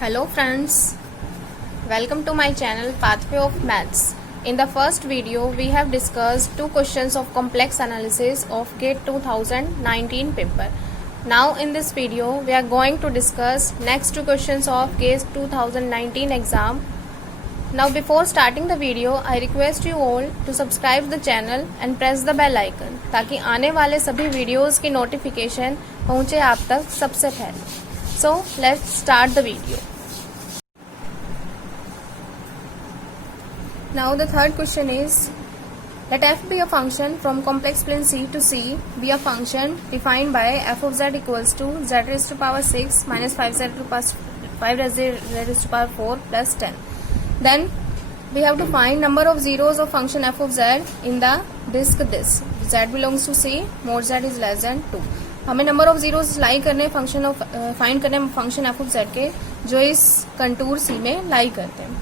Hello friends, welcome to my channel Pathway of Maths. In the first video, we have discussed two questions of complex analysis of GATE 2019 paper. Now in this video, we are going to discuss next two questions of GATE 2019 exam. Now before starting the video, I request you all to subscribe the channel and press the bell icon ताकि आने वाले सभी videos की notification पहुंचे आप तक सबसे पहले. So let's start the video. Now the third question is, let f be a function from complex plane C to C be a function defined by f of z equals to z raised to power 6 minus 5z to power 5 raised to power 4 plus 10. Then we have to find number of zeros of function f of z in the disk this. Z belongs to C, mod z is less than 2. हमें number of zeros लाई करने function of find करने function f of Z के जो इस contour सी में लाई करते हैं.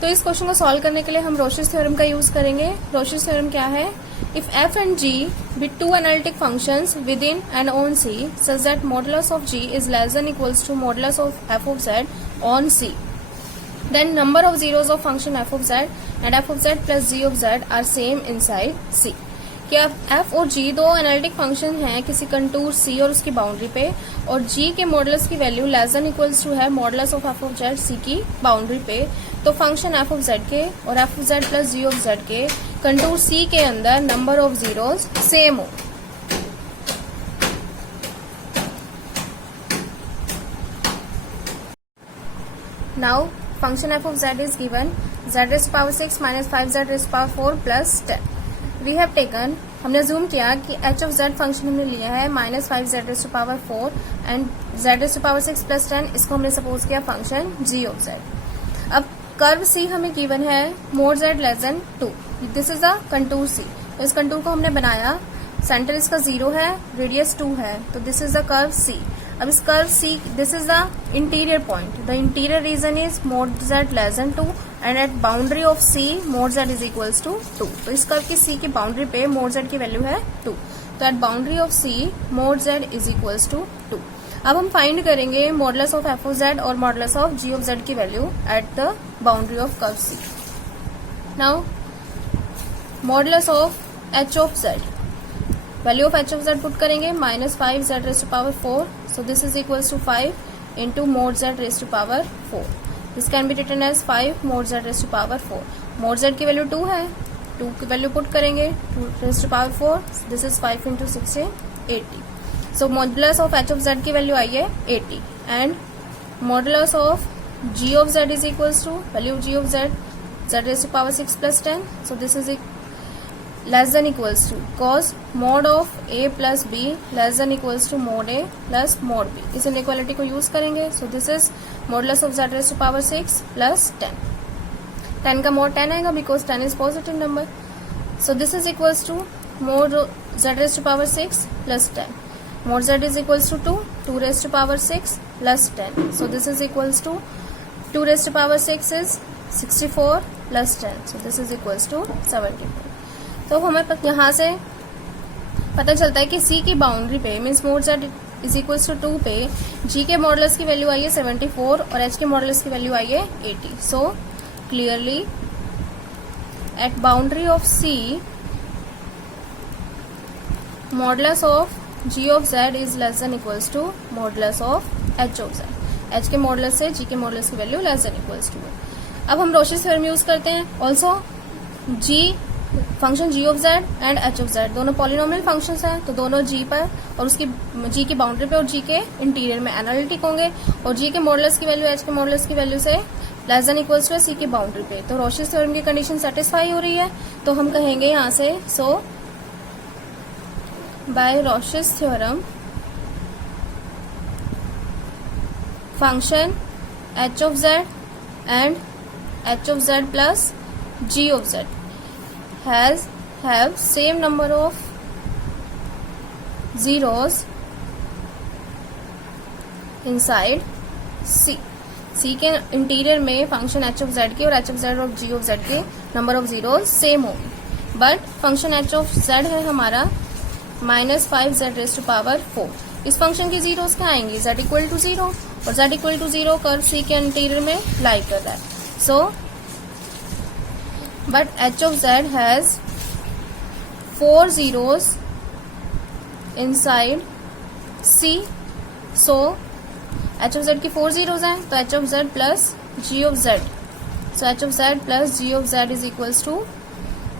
तो इस क्वेश्चन को सॉल्व करने के लिए हम रोशेस थ्योरम का यूज करेंगे. रोशेस थ्योरम क्या है? If f and g be two analytic functions within and on C such that modulus of g is less than equals to modulus of f of z on C, then number of zeros of function f of z and f of z plus g of z are same inside C. क्या f और g दो analytic function हैं किसी contour C और उसकी boundary पे, और g के मॉडुलस की value less than equals to है modulus of f of z C की बाउंड्री पे. तो फंक्शन f of z के और f of z plus g of z के कंटूर C के अंदर नंबर ऑफ जीरोस सेम हो. Now function f of z is given z raised to power 6 minus 5z raised to power 4 plus 10. We have taken, हमने zoom किया कि h of z function हमने लिया है minus 5z raised to power 4 and z raised to power 6 plus 10. इसको हमने suppose किया function g of z. अब कर्व c हमें गिवन है mod z less than 2. This is the contour c. तो इस कंटूर को हमने बनाया, सेंटर इसका 0 है, रेडियस 2 है, तो this is the curve c. अब इस curve C, this is the interior point. The interior region is mod z less than 2 and at boundary of C mod z is equals to 2. तो इस curve की C की boundary पे mode z की value है 2. तो at boundary of C mod z is equals to 2. अब हम फाइंड करेंगे modulus of f of z और modulus of g of z की value at the boundary of curve C. Now modulus of h of z, value of h of z put करेंगे minus 5z raise to power 4. So this is equals to 5 into mod z raised to power 4. This can be written as 5 mod z raised to power 4. Mod z की value 2 है, 2 की value put करेंगे 2 raised to power 4. This is 5 into 6 है 80. So modulus of h of z की value आई है 80 and modulus of g of z is equals to value g of z raised to power 6 plus 10. So this is less than equals to cos mod of a plus b less than equals to mod a plus mod b. इस inequality को use करेंगे. So this is modulus of z raise to power 6 plus 10. 10 का mod 10 आएगा because 10 is positive number. So this is equals to mod z raise to power 6 plus 10. mod z is equals to 2 raise to power 6 plus 10. So this is equals to 2 raise to power 6 is 64 plus 10. So this is equals to 74. तो हमें यहाँ से पता चलता है कि C की boundary पे means mod z is equals to 2 पे G के मॉडुलस की वैल्यू आई है 74 और H के मॉडुलस की वैल्यू आई है 80. So clearly at boundary of C modulus of G of z is less than equals to modulus of H of z. H के मॉडुलस से G के मॉडुलस की value less than equals to. अब हम Rouché's theorem use करते हैं. Also G function g of z and h of z दोनों polynomial functions हैं, तो दोनों g पर और उसकी g की बाउंड्री पे और g के इंटीरियर में एनालिटिक होंगे, और g के मॉडुलस की वैल्यू h के मॉडुलस की वैल्यू से less than equals to c की बाउंड्री पे. तो रोशेस थ्योरम की कंडीशन सेटिस्फाई हो रही है. तो हम कहेंगे यहाँ से so by Rouche's theorem function h of z and h of z plus g of z have same number of zeros inside C. C के इंटीरियर में फंक्शन h ऑफ z के और h ऑफ z और g of z के number of zeros same होंगे, but function h of z है हमारा minus 5z rays to power 4. इस फंक्शन की जीरोस क्या आएंगी, z इक्वल टू 0, और z equal to 0 curve C के इंटीरियर में लाई कर रहा है. So but h of z has 4 zeros inside C. So h of z की 4 zeros हैं, तो h of z plus g of z. So h of z plus g of z is equals to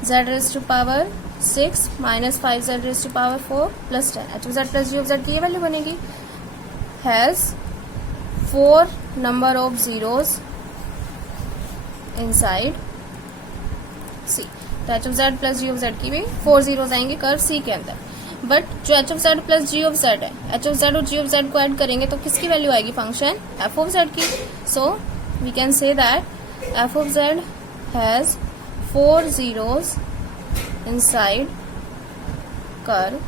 z raised to power 6 minus 5z raised to power 4 plus 10. h of z plus g of z की ये value बनेगी. Has 4 number of zeros inside C. तो h of z plus g of z की भी 4 zeros आएंगे curve C के अंदर. But जो h of z plus g of z है, h of z और g of z को ऐड करेंगे तो किसकी वैल्यू आएगी, फंक्शन f of z की. So we can say that f of z has 4 zeros inside curve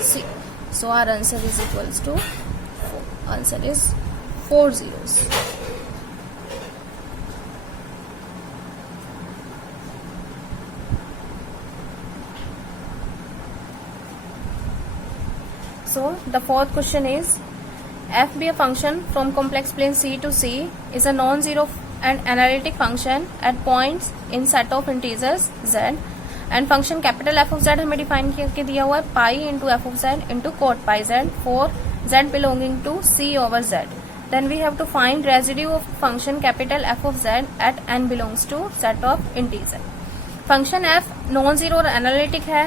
C. So our answer is equals to 4. Answer is 4 zeros. So the fourth question is, f be a function from complex plane C to C is a non-zero and analytic function at points in set of integers z, and function capital F of z हमें define करके दिया हुआ है pi into f of z into coat pi z for z belonging to C over z. Then we have to find residue of function capital F of z at n belongs to set of integer. Function f non-zero और analytic है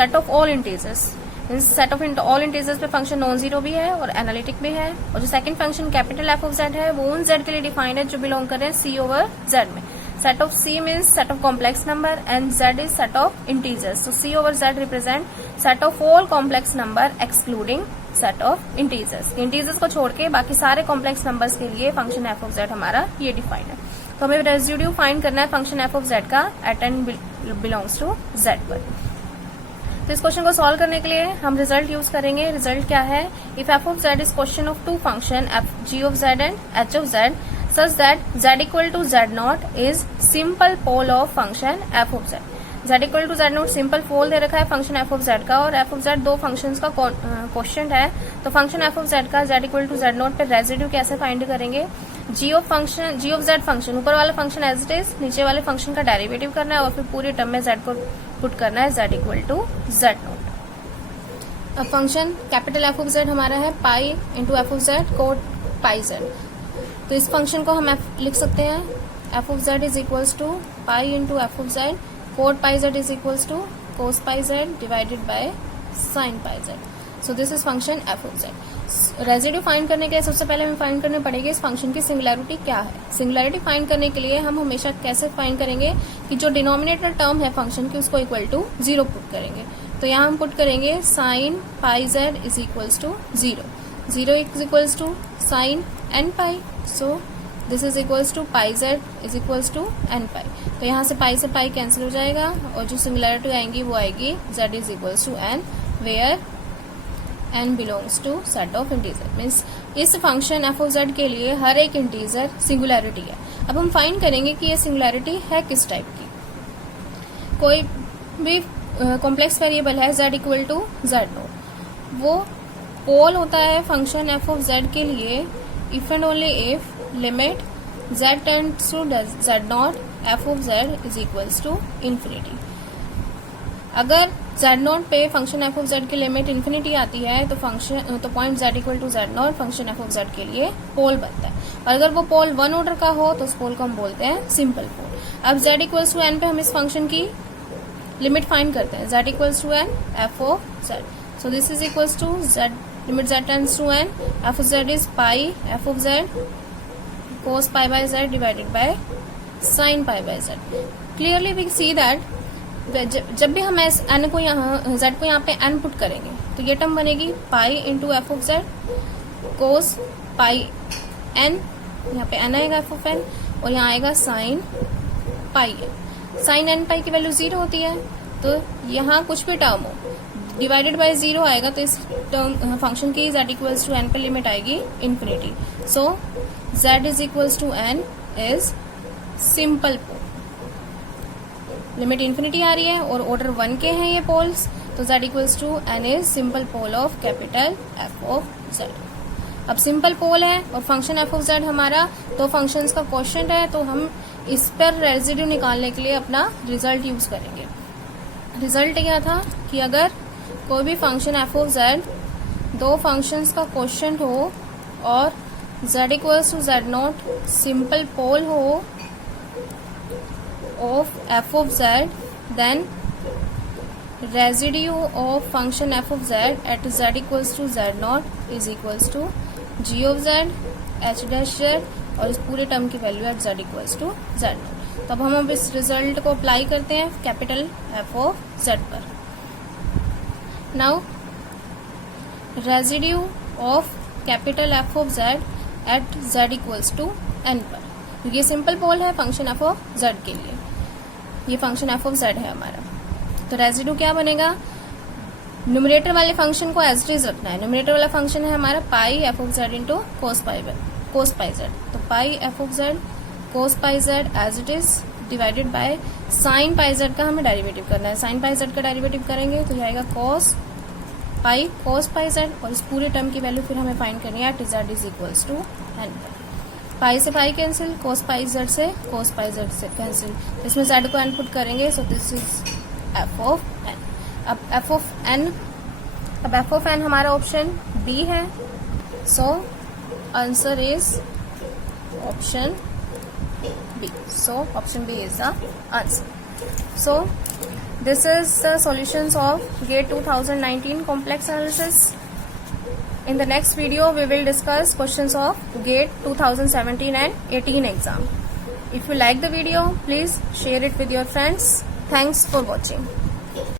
set of all integers. Set of all integers पे function non zero भी है और analytic भी है. और जो second function capital f of Z है वो उन जेड के लिए डिफाइंड है जो बिलोंग कर रहे हैं सी ओवर जेड में. Set of C means set of complex number and Z is set of integers. तो C over Z represent set of all complex number excluding set of integers. Integers को छोड़ के बाकी सारे complex numbers के लिए function f of z हमारा ये डिफाइंड है. तो हमें रेजिड्यू फाइंड करना है फंक्शन एफ ऑफ जेड का at n belongs to z पर. तो इस क्वेश्चन को सॉल्व करने के लिए हम रिजल्ट यूज करेंगे. रिजल्ट क्या है, if f of z is question of two function f g of z and h of z such that z equal to z naught is simple pole of function f of z. Z equal to z naught simple pole दे रखा है function f of z का, और f of z दो functions का question है. तो function f of z का z equal to z not पे रेजिड्यू कैसे फाइंड करेंगे. जी ऑफ जेड फंक्शन, ऊपर वाला फंक्शन एज इट इज, नीचे वाले फंक्शन का डेरिवेटिव करना है और फिर पूरी टर्म में जेड को पुट करना है z equal to z naught. अब function capital f of z हमारा है pi into f of z cot pi z. तो इस फंक्शन को हम लिख सकते हैं f of z is equals to pi into f of z cot pi z is equals to cos pi z divided by sine pi z. So this is function f of z. Residue find करने के लिए सबसे पहले हमें find करनी पड़ेगी इस function की सिंगुलैरिटी क्या है. सिंगुलैरिटी फाइंड करने के लिए हम हमेशा कैसे फाइंड करेंगे कि जो डिनोमिनेटर टर्म है फंक्शन की उसको इक्वल टू 0 पुट करेंगे. तो यहाँ हम पुट करेंगे sine pi z is equals to 0. 0 is equals to sine n pi. So this is equals to pi z is equals to n pi. तो यहाँ से पाई कैंसिल हो जाएगा और जो सिंगुलैरिटी आएंगी वो आएगी z is equals to n where n belongs to set of integer. मीन्स इस फंक्शन f of z के लिए हर एक इंटीजर सिंगुलैरिटी है. अब हम फाइंड करेंगे कि ये सिंगुलैरिटी है किस टाइप की. कोई भी कॉम्प्लेक्स वेरिएबल है z equal to z naught, वो पोल होता है फंक्शन f of z के लिए if and only if limit z tends to z naught f of z is equals to infinity. अगर z नॉट पे function f of z की limit infinity आती है तो point z equal to z naught function f of z के लिए पोल बनता है. और अगर वो पोल 1 ऑर्डर का हो तो उस पोल को हम बोलते हैं सिंपल पोल. अब z इक्वल्स टू n पे हम इस फंक्शन की लिमिट फाइंड करते हैं. z equals to n f of z. So this is equals to z limit z tends to n f of z is pi f of z cos pi by z divided by sine pi by z. Clearly we see that जब भी हम n को यहाँ z को यहाँ पे n put करेंगे तो ये टर्म बनेगी पाई into f of z cos pi n. यहाँ पे n आएगा एफ ऑफ n और यहाँ आएगा sine pi n. Sine n pi की वैल्यू 0 होती है तो यहाँ कुछ भी टर्म हो डिवाइडेड बाय 0 आएगा तो इस टर्म फंक्शन की z इक्वल्स टू n पे लिमिट आएगी infinity. So z is equals to n is simple pole. Limit infinity आ रही है और ऑर्डर 1 के हैं ये पोल्स तो z equals to n is simple pole of capital f of z। अब सिंपल पोल है और फंक्शन f ऑफ z हमारा तो फंक्शंस का क्वोशिएंट है, तो हम इस पर रेजिड्यू निकालने के लिए अपना रिजल्ट यूज करेंगे। रिजल्ट क्या था कि अगर कोई भी फंक्शन f ऑफ z दो फंक्शंस का क्वोशिएंट हो और z equals to z naught simple pole हो of f of z, then residue of function f of z at z equals to z naught is equals to g of z h dash z और इस पूरे term की value at z equals to z naught। तब हम अब इस result को apply करते हैं कैपिटल f of z पर। Now residue of capital f of z at z equals to n पर, ये सिंपल पोल है फंक्शन f of z के लिए, ये फंक्शन f ऑफ z है हमारा। तो रेजिड्यू क्या बनेगा, न्यूमरेटर वाले फंक्शन को एज इट इज रखना है। न्यूमरेटर वाला फंक्शन है हमारा pi f of z into cos pi z, तो pi f of z cos pi z as it is divided by sine pi z का हमें डेरिवेटिव करना है। साइन पाई z का डेरिवेटिव करेंगे तो जाएगा कोस पाई z और इस पूरे टर्म की वैल्यू फिर हमें फाइंड करनी है at z is equals to n। Pi से pi cancel, cos pi z से कोस पाई z से कैंसिल, इसमें z को n पुट करेंगे, so this is f of n। अब f ऑफ n हमारा ऑप्शन बी है, so answer is option B. So option B is the answer. So this is the solutions of GATE 2019 complex analysis. In the next video, we will discuss questions of GATE 2017 and 18 exam. If you like the video, please share it with your friends. Thanks for watching.